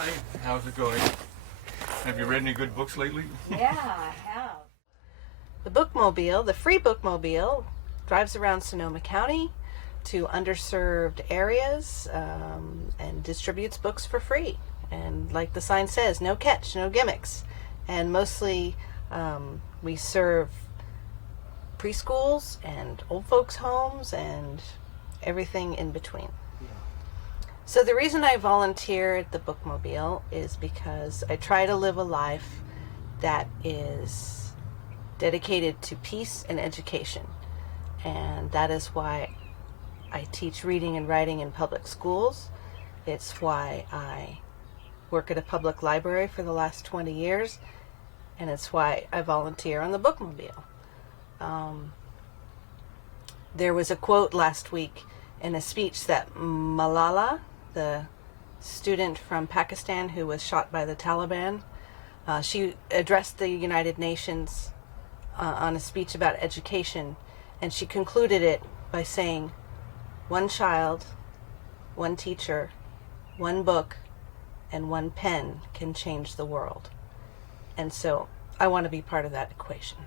Hi, how's it going? Have you read any good books lately? Yeah, I have. The Bookmobile, the free Bookmobile, drives around Sonoma County to underserved areas and distributes books for free. And like the sign says, no catch, no gimmicks. And mostly we serve preschools and old folks' homes and everything in between. So the reason I volunteer at the Bookmobile is because I try to live a life that is dedicated to peace and education. And that is why I teach reading and writing in public schools. It's why I work at a public library for the last 20 years. And it's why I volunteer on the Bookmobile. There was a quote last week in a speech that Malala, the student from Pakistan who was shot by the Taliban, she addressed the United Nations on a speech about education, and she concluded it by saying, one child, one teacher, one book, and one pen can change the world. And so I want to be part of that equation.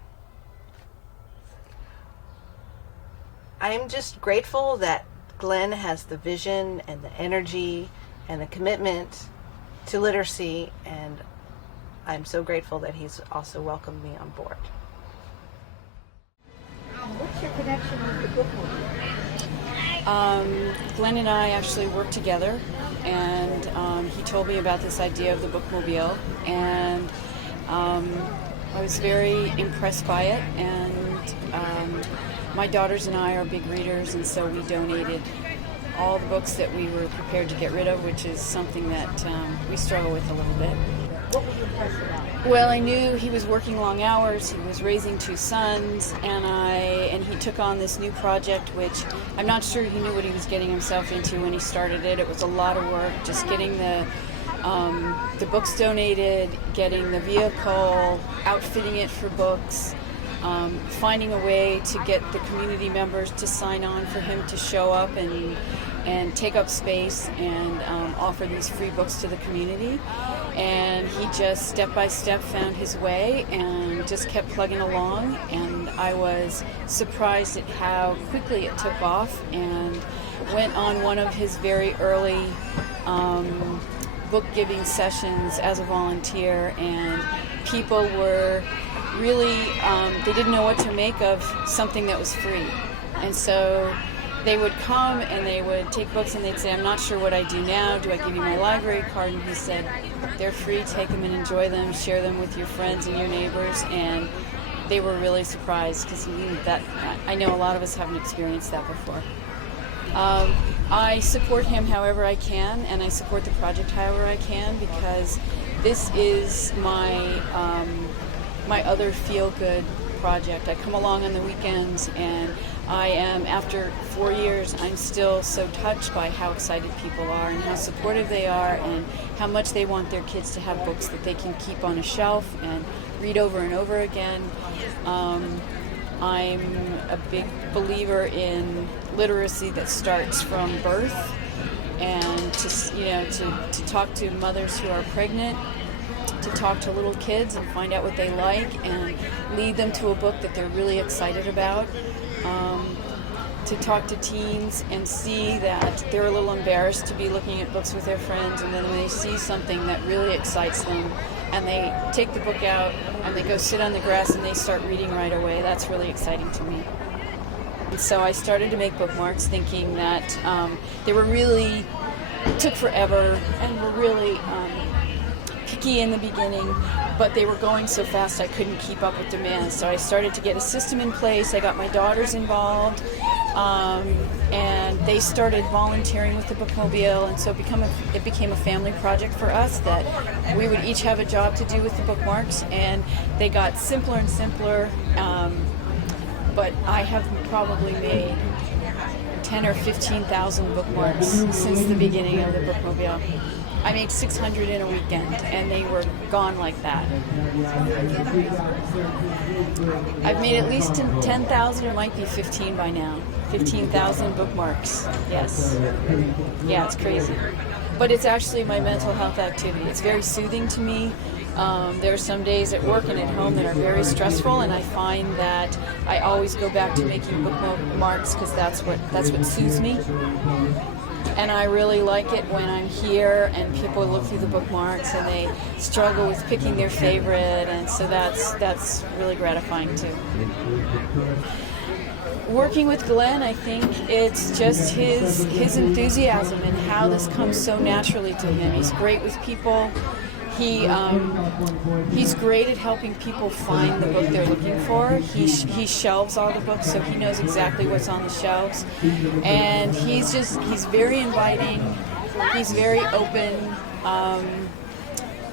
I'm just grateful that Glenn has the vision and the energy and the commitment to literacy, and I'm so grateful that he's also welcomed me on board. What's your connection with the Bookmobile? Glenn and I actually work together, and he told me about this idea of the Bookmobile, and I was very impressed by it, and my daughters and I are big readers, and so we donated all the books that we were prepared to get rid of, which is something that we struggle with a little bit. What were you impressed about? Well, I knew he was working long hours, he was raising two sons, and he took on this new project, which I'm not sure he knew what he was getting himself into when he started it. It was a lot of work, just getting the books donated, getting the vehicle, outfitting it for books, finding a way to get the community members to sign on for him to show up and take up space and offer these free books to the community. And he just step by step found his way and just kept plugging along, and I was surprised at how quickly it took off, and went on one of his very early book giving sessions as a volunteer, and people were really, they didn't know what to make of something that was free. And so they would come and they would take books and they'd say, I'm not sure what I do now. Do I give you my library card? And he said, they're free, take them and enjoy them, share them with your friends and your neighbors. And they were really surprised, because I know a lot of us haven't experienced that before. I support him however I can, and I support the project however I can, because this is my other feel-good project. I come along on the weekends, and I am, after 4 years, I'm still so touched by how excited people are and how supportive they are and how much they want their kids to have books that they can keep on a shelf and read over and over again. I'm a big believer in literacy that starts from birth, and to talk to mothers who are pregnant, to talk to little kids and find out what they like and lead them to a book that they're really excited about, to talk to teens and see that they're a little embarrassed to be looking at books with their friends, and then when they see something that really excites them and they take the book out and they go sit on the grass and they start reading right away, that's really exciting to me. And so I started to make bookmarks thinking that they were really, took forever and were really picky in the beginning, but they were going so fast I couldn't keep up with demand. So I started to get a system in place. I got my daughters involved, and they started volunteering with the Bookmobile, and so it became a family project for us that we would each have a job to do with the bookmarks, and they got simpler and simpler, but I have probably made 10 or 15,000 bookmarks since the beginning of the Bookmobile. I made 600 in a weekend, and they were gone like that. I've made at least 10,000, or might be 15 by now. 15,000 bookmarks, yes. Yeah, it's crazy. but it's actually my mental health activity. It's very soothing to me. There are some days at work and at home that are very stressful, and I find that I always go back to making bookmarks because that's what soothes me. And I really like it when I'm here and people look through the bookmarks and they struggle with picking their favorite, and so that's really gratifying too. Working with Glenn, I think it's just his enthusiasm and how this comes so naturally to him. He's great with people. He's great at helping people find the book they're looking for. He shelves all the books, so he knows exactly what's on the shelves. And he's very inviting. He's very open,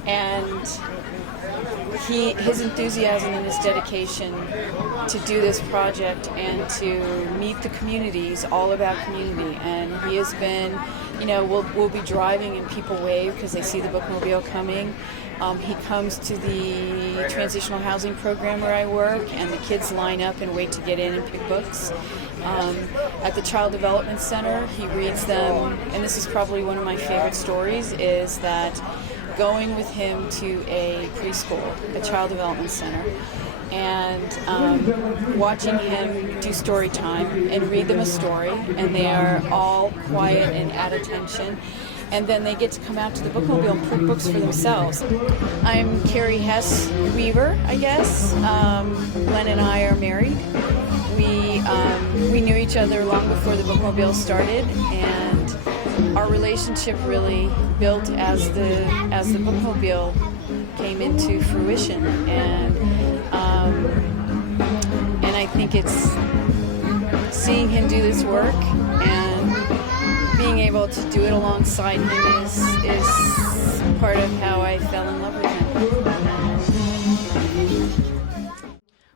and his enthusiasm and his dedication to do this project and to meet the community is all about community. And he has been, we'll be driving and people wave because they see the bookmobile coming. He comes to the transitional housing program where I work, and the kids line up and wait to get in and pick books. At the Child Development Center, he reads them, and this is probably one of my favorite stories, is that going with him to a preschool, a child development center, and watching him do story time and read them a story, and they are all quiet and at attention, and then they get to come out to the bookmobile and pick books for themselves. I'm Carrie Hess Weaver, I guess. Glenn and I are married. We knew each other long before the bookmobile started, and our relationship really built as the bookmobile came into fruition, and I think it's seeing him do this work and being able to do it alongside him is part of how I fell in love with him.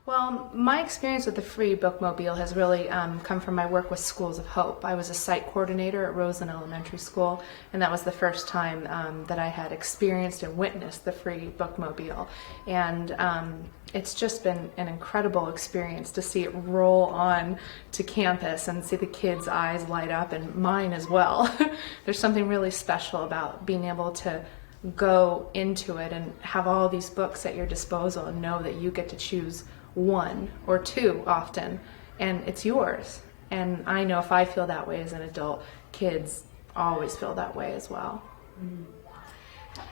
Well, my experience with the Free Bookmobile has really come from my work with Schools of Hope. I was a site coordinator at Roseland Elementary School, and that was the first time that I had experienced and witnessed the Free Bookmobile. And it's just been an incredible experience to see it roll on to campus and see the kids' eyes light up, and mine as well. There's something really special about being able to go into it and have all these books at your disposal and know that you get to choose one or two often, and it's yours. And I know if I feel that way as an adult, kids always feel that way as well.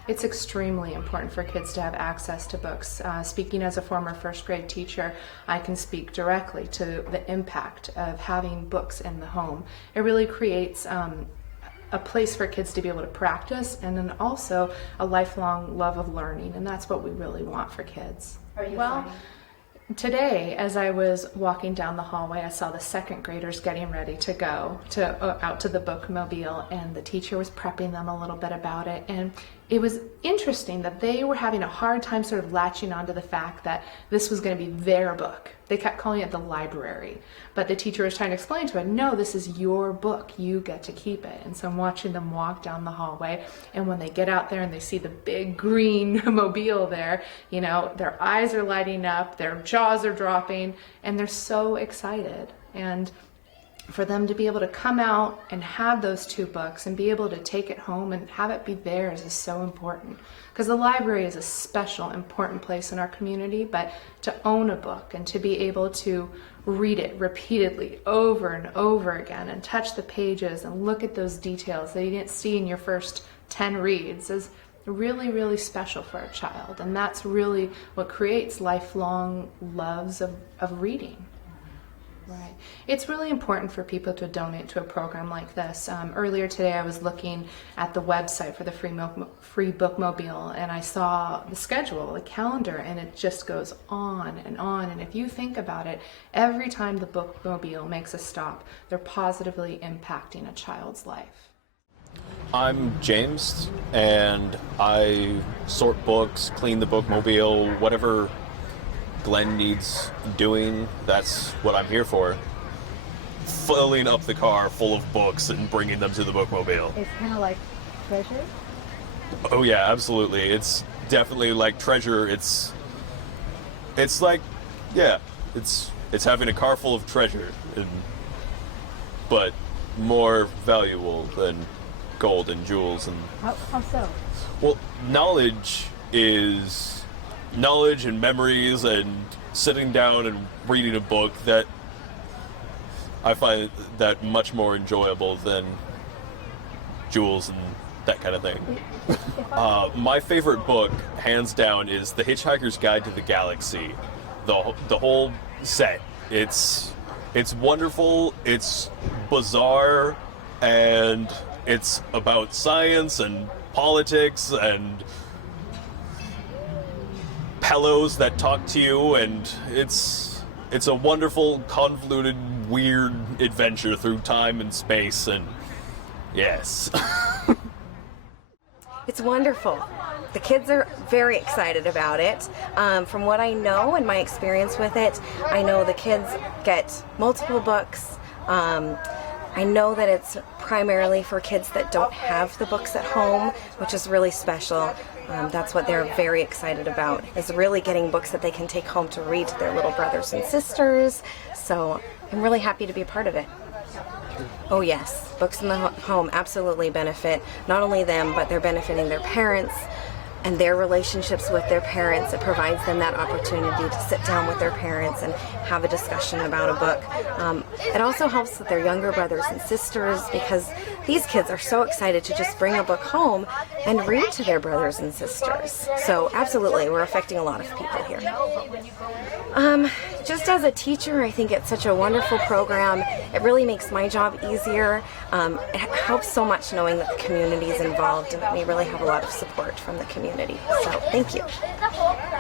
It's extremely important for kids to have access to books. Speaking as a former first grade teacher, I can speak directly to the impact of having books in the home. It really creates a place for kids to be able to practice, and then also a lifelong love of learning, and that's what we really want for kids. Well, today, as I was walking down the hallway, I saw the second graders getting ready to go out to the bookmobile, and the teacher was prepping them a little bit about it. And it was interesting that they were having a hard time sort of latching onto the fact that this was going to be their book. They kept calling it the library, but the teacher was trying to explain to them, no, this is your book, you get to keep it. And so I'm watching them walk down the hallway, and when they get out there and they see the big green mobile there, their eyes are lighting up, their jaws are dropping, and they're so excited. And for them to be able to come out and have those two books and be able to take it home and have it be theirs is so important. Because the library is a special, important place in our community, but to own a book and to be able to read it repeatedly over and over again and touch the pages and look at those details that you didn't see in your first 10 reads is really, really special for a child. And that's really what creates lifelong loves of reading. Right. It's really important for people to donate to a program like this. Earlier today I was looking at the website for the Free Bookmobile, and I saw the schedule, the calendar, and it just goes on and on. And if you think about it, every time the Bookmobile makes a stop, they're positively impacting a child's life. I'm James, and I sort books, clean the bookmobile, whatever Glenn needs doing, that's what I'm here for. Filling up the car full of books and bringing them to the bookmobile. It's kind of like treasure. Oh yeah, absolutely. It's definitely like treasure. It's like, yeah, it's having a car full of treasure, but more valuable than gold and jewels. And How so? well, knowledge is knowledge and memories and sitting down and reading a book. That I find that much more enjoyable than jewels and that kind of thing. My favorite book, hands down, is The Hitchhiker's Guide to the Galaxy. The whole set. It's wonderful, it's bizarre, and it's about science and politics and pillows that talk to you, and it's a wonderful, convoluted, weird adventure through time and space, and yes. It's wonderful. The kids are very excited about it. From what I know and my experience with it, I know the kids get multiple books. I know that it's primarily for kids that don't have the books at home, which is really special. That's what they're very excited about, is really getting books that they can take home to read to their little brothers and sisters. So I'm really happy to be a part of it. Oh yes, books in the home absolutely benefit not only them, but they're benefiting their parents and their relationships with their parents. It provides them that opportunity to sit down with their parents and have a discussion about a book. It also helps with their younger brothers and sisters, because these kids are so excited to just bring a book home and read to their brothers and sisters. So absolutely, we're affecting a lot of people here. Just as a teacher, I think it's such a wonderful program. It really makes my job easier. It helps so much knowing that the community is involved and that we really have a lot of support from the community. So thank you.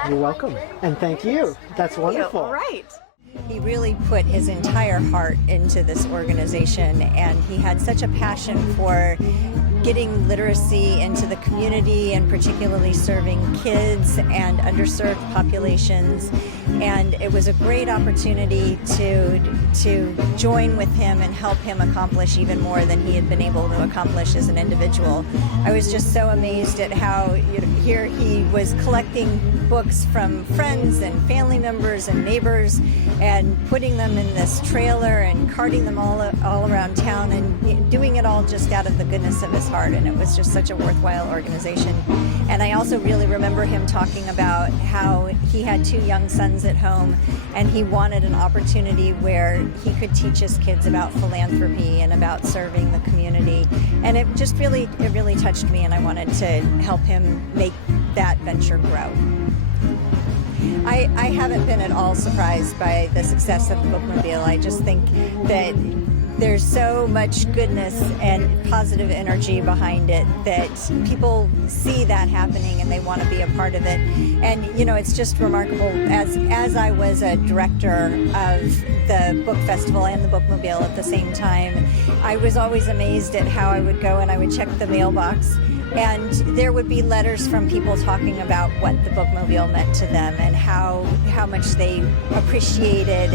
You're welcome. And thank you. That's wonderful. Right. He really put his entire heart into this organization, and he had such a passion for getting literacy into the community, and particularly serving kids and underserved populations. And it was a great opportunity to join with him and help him accomplish even more than he had been able to accomplish as an individual. I was just so amazed at how here he was collecting books from friends and family members and neighbors and putting them in this trailer and carting them all around town, and doing it all just out of the goodness of his heart. And it was just such a worthwhile organization. And I also really remember him talking about how he had 2 young sons at home, and he wanted an opportunity where he could teach his kids about philanthropy and about serving the community. And it just really touched me, and I wanted to help him make that venture grow. I haven't been at all surprised by the success of the Bookmobile. I just think that there's so much goodness and positive energy behind it that people see that happening and they want to be a part of it. And it's just remarkable. As I was a director of the book festival and the Bookmobile at the same time, I was always amazed at how I would go and I would check the mailbox, and there would be letters from people talking about what the Bookmobile meant to them and how much they appreciated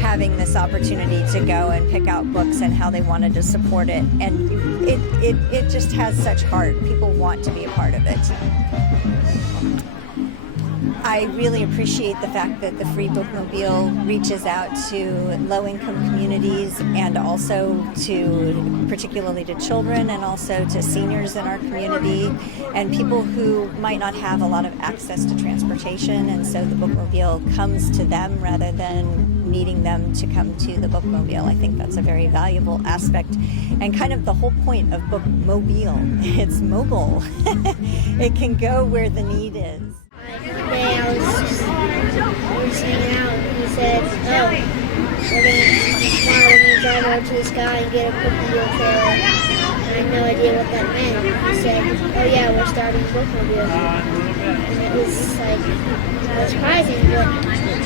having this opportunity to go and pick out books and how they wanted to support it. And it just has such heart. People want to be a part of it. I really appreciate the fact that the Free Bookmobile reaches out to low-income communities, and also particularly to children, and also to seniors in our community, and people who might not have a lot of access to transportation, and so the Bookmobile comes to them rather than needing them to come to the Bookmobile. I think that's a very valuable aspect, and kind of the whole point of Bookmobile. It's mobile. It can go where the need is. Today I was just hanging out, and he said, tomorrow we're going to drive over to this guy and get a Bookmobile trailer. And I had no idea what that meant. He said, oh yeah, we're starting a Bookmobile. And it was surprising, but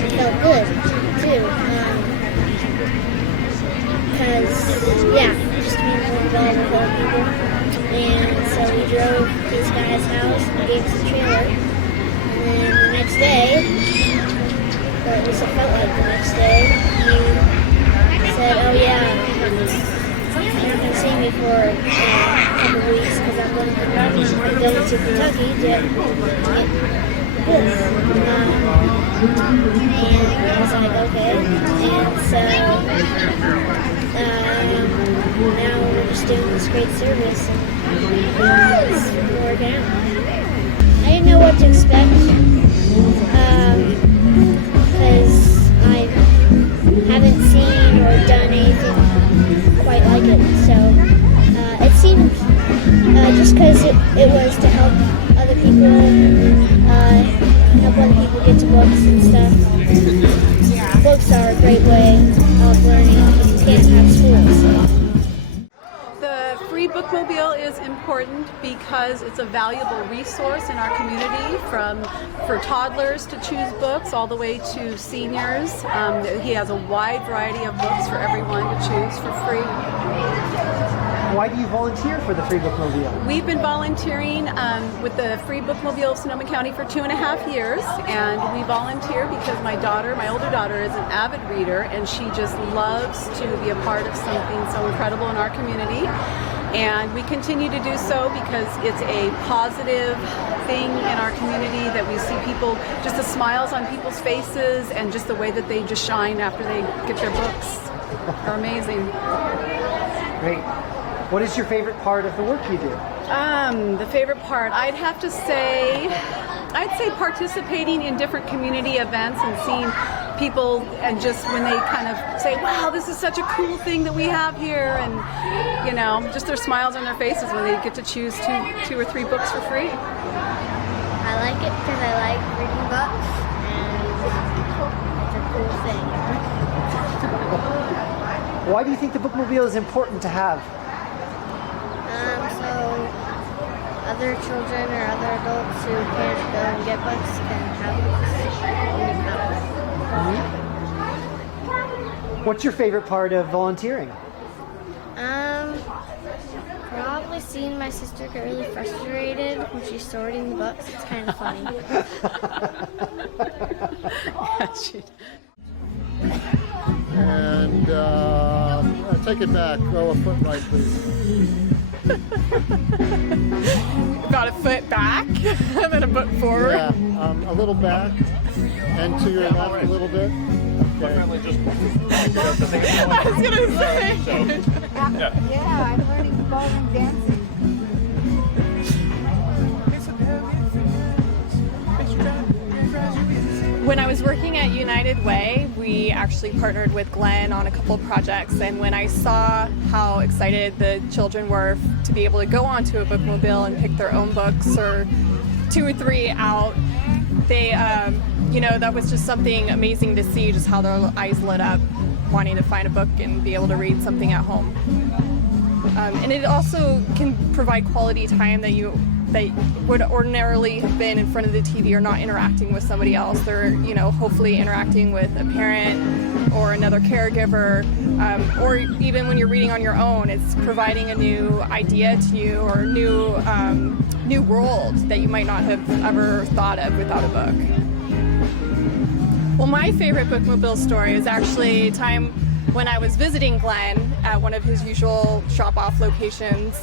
it felt good too. Because, just being more involved with other people. And so we drove to this guy's house and gave us a trailer. And the next day, or at least it felt like the next day, he said, oh yeah, you're not going to see me for a couple of weeks because I'm going to Kentucky to get this. And I was like, okay. And so now we're just doing this great service, and it's working out. I didn't know what to expect because I haven't seen or done anything quite like it. So it seemed, just because it was to help other people, help other people get to books and stuff. Books are a great way of learning if you can't have school. So. The free bookmobile is important because it's a valuable resource in our community, for toddlers to choose books all the way to seniors. He has a wide variety of books for everyone to choose for free. Why do you volunteer for the free bookmobile? We've been volunteering with the Free Bookmobile of Sonoma County for 2.5 years, and we volunteer because my older daughter, is an avid reader, and she just loves to be a part of something so incredible in our community. And we continue to do so because it's a positive thing in our community that we see people, just the smiles on people's faces and just the way that they just shine after they get their books are amazing. Great. What is your favorite part of the work you do? The favorite part, I'd say participating in different community events and seeing people, and just when they kind of say, wow, this is such a cool thing that we have here, and just their smiles on their faces when they get to choose two or three books for free. I like it because I like reading books, and it's a cool thing. Why do you think the bookmobile is important to have? So other children or other adults who can't go and get books can have books. What's your favorite part of volunteering? Probably seeing my sister get really frustrated when she's sorting the books. It's kind of funny. And take it back. Go a foot right, please. About a foot back and then a foot forward. Yeah, a little back and to your left a little bit. Okay. I was gonna say. Yeah, I'm learning ballroom dancing. When I was working at United Way, we actually partnered with Glenn on a couple projects, and when I saw how excited the children were to be able to go onto a bookmobile and pick their own books, or 2 or 3 out, they, that was just something amazing to see, just how their eyes lit up wanting to find a book and be able to read something at home. And it also can provide quality time that would ordinarily have been in front of the TV or not interacting with somebody else. They're, hopefully interacting with a parent or another caregiver, or even when you're reading on your own, it's providing a new idea to you, or new world that you might not have ever thought of without a book. Well, my favorite bookmobile story is actually a time when I was visiting Glenn at one of his usual drop-off locations,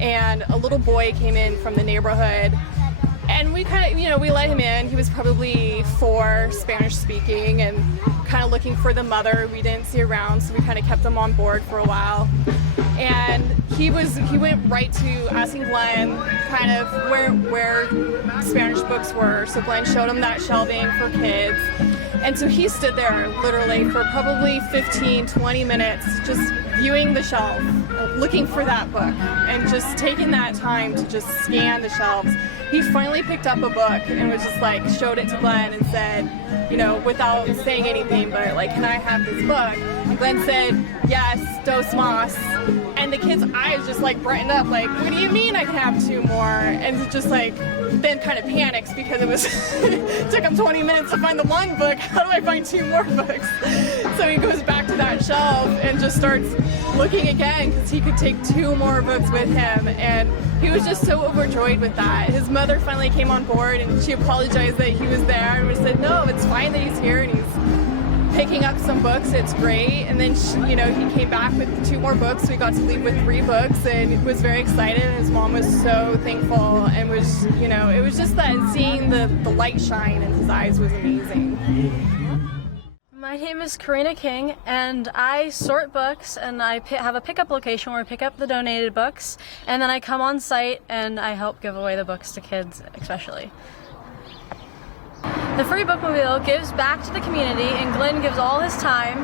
and a little boy came in from the neighborhood, and we kind of, we let him in. He was probably 4, Spanish speaking, and kind of looking for the mother we didn't see around, so we kind of kept him on board for a while. And he went right to asking Glenn kind of where Spanish books were. So Glenn showed him that shelving for kids. And so he stood there literally for probably 15, 20 minutes just viewing the shelf, looking for that book, and just taking that time to just scan the shelves. He finally picked up a book and was just like, showed it to Glenn and said, without saying anything, but like, can I have this book? And Glenn said, yes, dos mas. And the kid's eyes just like brightened up, like, what do you mean I can have 2 more? And it's just like, then kind of panics because it took him 20 minutes to find the one book. How do I find 2 more books? So he goes back to that shelf and just starts looking again because he could take 2 more books with him. And he was just so overjoyed with that. His mother finally came on board and she apologized that he was there, and we said, no, it's fine that he's here and he's picking up some books. It's great. And then, he came back with 2 more books. We got to leave with 3 books, and he was very excited. And his mom was so thankful, and was, it was just that seeing the light shine in his eyes was amazing. My name is Karina King, and I sort books, and I have a pickup location where I pick up the donated books, and then I come on site and I help give away the books to kids, especially. The Free Bookmobile gives back to the community, and Glenn gives all his time,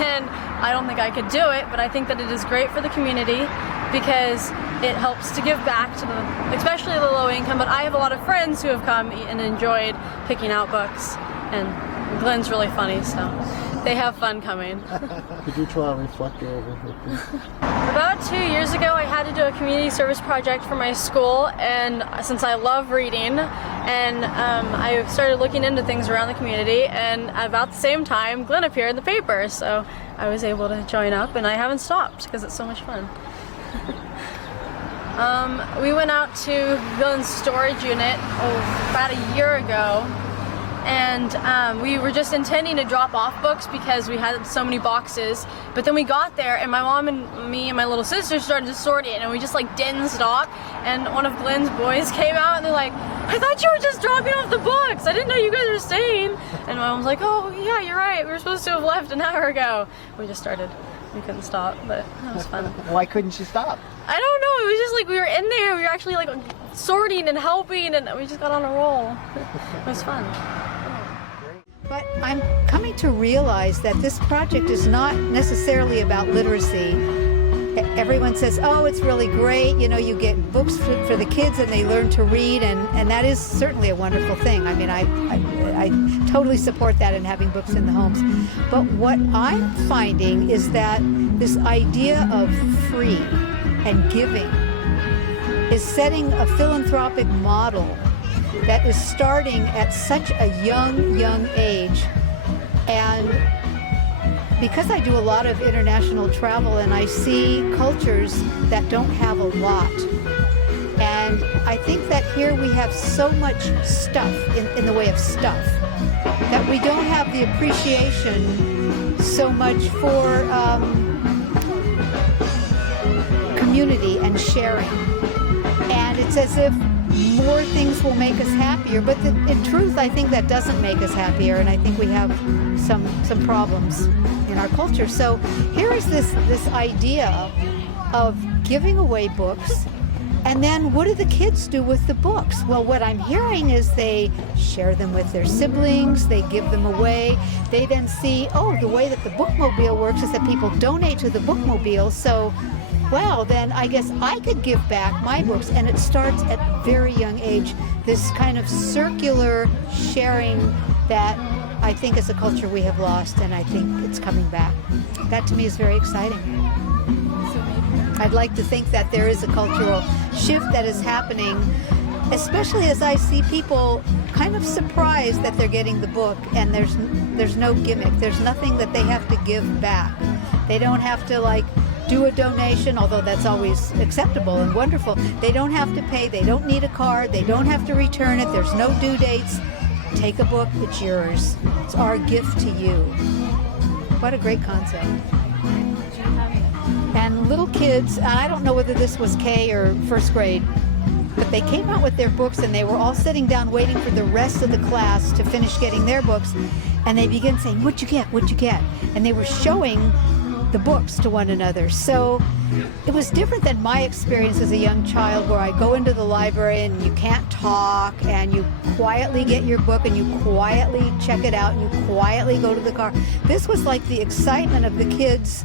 and I don't think I could do it, but I think that it is great for the community because it helps to give back to the, especially the low income, but I have a lot of friends who have come and enjoyed picking out books, and Glenn's really funny, so they have fun coming. Could you draw a reflector over here? About 2 years ago, I had to do a community service project for my school, and since I love reading, and I started looking into things around the community, and about the same time, Glenn appeared in the paper, so I was able to join up, and I haven't stopped because it's so much fun. We went out to Glenn's storage unit about a year ago, and we were just intending to drop off books because we had so many boxes, but then we got there and my mom and me and my little sister started to sort it, and we just like didn't stop, and one of Glenn's boys came out and they're like, I thought you were just dropping off the books, I didn't know you guys were staying. And my mom's like, oh yeah, you're right, we were supposed to have left an hour ago. We just started, we couldn't stop, but it was fun. Why couldn't you stop? I don't know, it was just like we were in there, we were actually like sorting and helping, and we just got on a roll. It was fun. But I'm coming to realize that this project is not necessarily about literacy. Everyone says, oh, it's really great, you know, you get books for the kids and they learn to read, and that is certainly a wonderful thing. I mean, I totally support that in having books in the homes. But what I'm finding is that this idea of free and giving is setting a philanthropic model that is starting at such a young age. And because I do a lot of international travel and I see cultures that don't have a lot, and I think that here we have so much stuff in the way of stuff that we don't have the appreciation so much for community and sharing. And it's as if more things will make us happier, but in truth, I think that doesn't make us happier, and I think we have some problems in our culture. So here is this idea of giving away books, and then what do the kids do with the books? Well, what I'm hearing is they share them with their siblings, they give them away, they then see, oh, the way that the Bookmobile works is that people donate to the Bookmobile, so well, then I guess I could give back my books. And it starts at a very young age, this kind of circular sharing that I think as a culture we have lost, and I think it's coming back. That to me is very exciting. I'd like to think that there is a cultural shift that is happening, especially as I see people kind of surprised that they're getting the book, and there's no gimmick. There's nothing that they have to give back. They don't have to like do a donation, although that's always acceptable and wonderful. They don't have to pay, they don't need a card, they don't have to return it, there's no due dates. Take a book, it's yours. It's our gift to you. What a great concept. And little kids, I don't know whether this was K or first grade, but they came out with their books and they were all sitting down waiting for the rest of the class to finish getting their books, and they began saying, what'd you get, what'd you get? And they were showing the books to one another. So it was different than my experience as a young child, where I go into the library and you can't talk and you quietly get your book and you quietly check it out and you quietly go to the car. This was like the excitement of the kids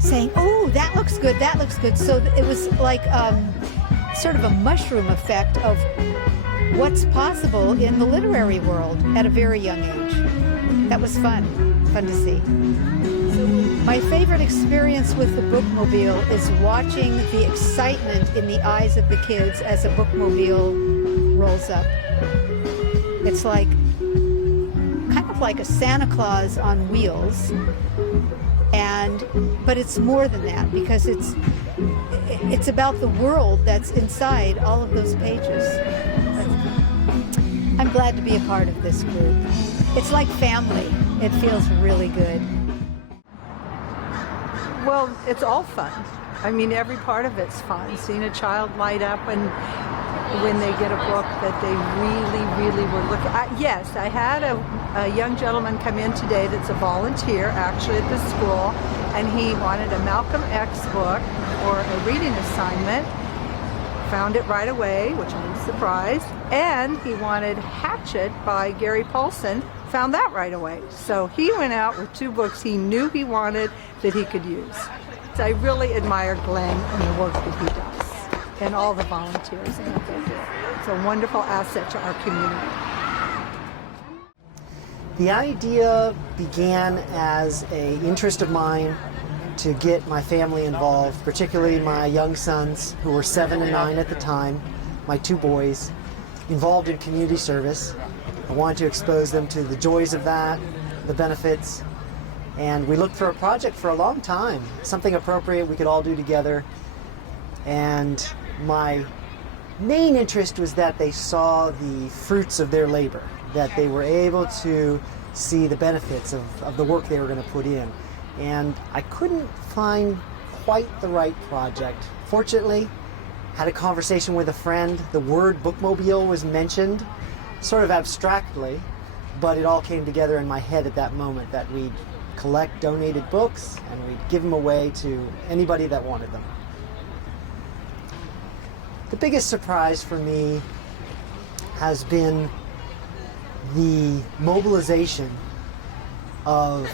saying, oh, that looks good, that looks good. So it was like sort of a mushroom effect of what's possible in the literary world at a very young age. That was fun to see. My favorite experience with the Bookmobile is watching the excitement in the eyes of the kids as a Bookmobile rolls up. It's like, kind of like a Santa Claus on wheels, but it's more than that, because it's about the world that's inside all of those pages. I'm glad to be a part of this group. It's like family. It feels really good. Well, it's all fun. I mean, every part of it's fun. Seeing a child light up and when they get a book that they really were looking at. Yes, I had a young gentleman come in today that's a volunteer actually at the school, and he wanted a Malcolm X book for a reading assignment. Found it right away, which I'm surprised, and he wanted Hatchet by Gary Paulson. Found that right away. So he went out with 2 books he knew he wanted that he could use. So I really admire Glenn and the work that he does, and all the volunteers and what they do. It's a wonderful asset to our community. The idea began as an interest of mine to get my family involved, particularly my young sons, who were 7 and 9 at the time, my 2 boys, involved in community service. I wanted to expose them to the joys of that, the benefits, and we looked for a project for a long time, something appropriate we could all do together. And my main interest was that they saw the fruits of their labor, that they were able to see the benefits of the work they were going to put in. And I couldn't find quite the right project. Fortunately, had a conversation with a friend. The word bookmobile was mentioned, sort of abstractly, but it all came together in my head at that moment that we'd collect donated books and we'd give them away to anybody that wanted them. The biggest surprise for me has been the mobilization of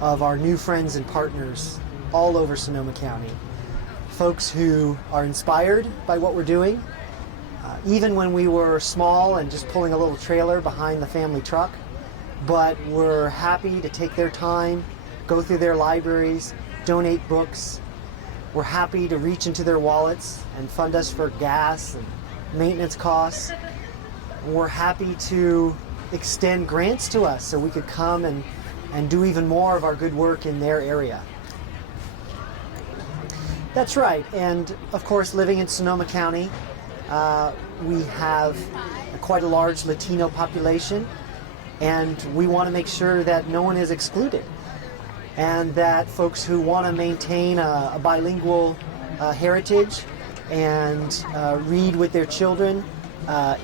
our new friends and partners all over Sonoma County. Folks who are inspired by what we're doing, even when we were small and just pulling a little trailer behind the family truck, but were happy to take their time, go through their libraries, donate books. We're happy to reach into their wallets and fund us for gas and maintenance costs. We're happy to extend grants to us so we could come and do even more of our good work in their area. That's right, and of course living in Sonoma County, we have quite a large Latino population, and we want to make sure that no one is excluded, and that folks who want to maintain a bilingual heritage and read with their children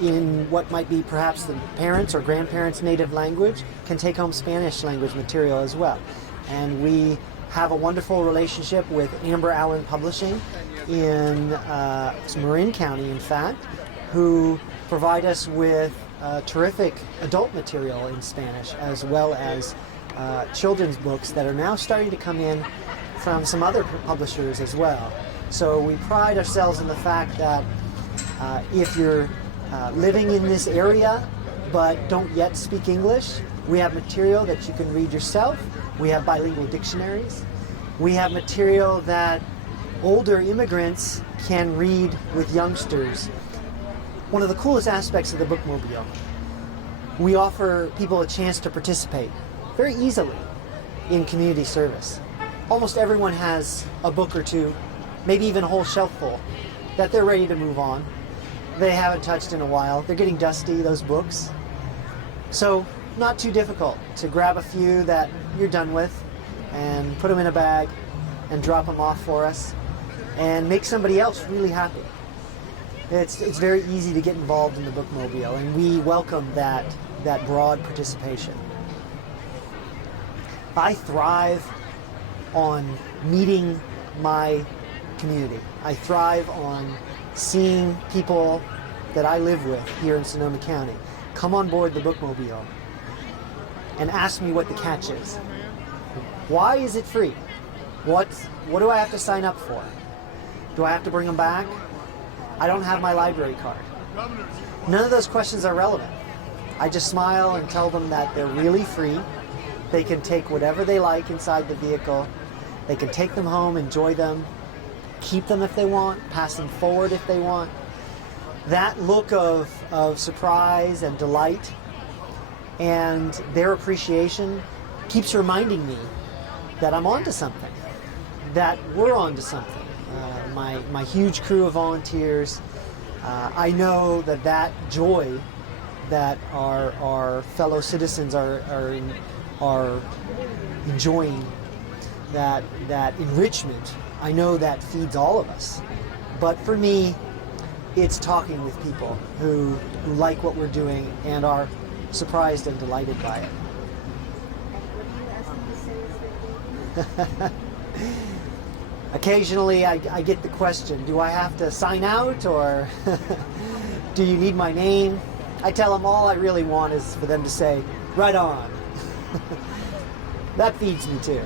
in what might be perhaps the parents' or grandparents' native language can take home Spanish language material as well. And we have a wonderful relationship with Amber Allen Publishing in Marin County, in fact, who provide us with terrific adult material in Spanish, as well as children's books that are now starting to come in from some other publishers as well. So we pride ourselves in the fact that if you're living in this area but don't yet speak English, we have material that you can read yourself. We have bilingual dictionaries. We have material that older immigrants can read with youngsters. One of the coolest aspects of the Bookmobile, we offer people a chance to participate very easily in community service. Almost everyone has a book or two, maybe even a whole shelf full, that they're ready to move on. They haven't touched in a while. They're getting dusty, those books. So not too difficult to grab a few that you're done with and put them in a bag and drop them off for us and make somebody else really happy. It's very easy to get involved in the Bookmobile, and we welcome that broad participation. I thrive on meeting my community. I thrive on seeing people that I live with here in Sonoma County come on board the Bookmobile and ask me what the catch is. Why is it free? What do I have to sign up for? Do I have to bring them back? I don't have my library card. None of those questions are relevant. I just smile and tell them that they're really free. They can take whatever they like inside the vehicle. They can take them home, enjoy them, keep them if they want, pass them forward if they want. That look of surprise and delight and their appreciation keeps reminding me that I'm onto something, that we're onto something. My huge crew of volunteers, I know that joy that our fellow citizens are enjoying, that enrichment, I know that feeds all of us. But for me, it's talking with people who like what we're doing and are surprised and delighted by it. Occasionally I get the question, do I have to sign out, or do you need my name? I tell them all I really want is for them to say, right on. That feeds me too.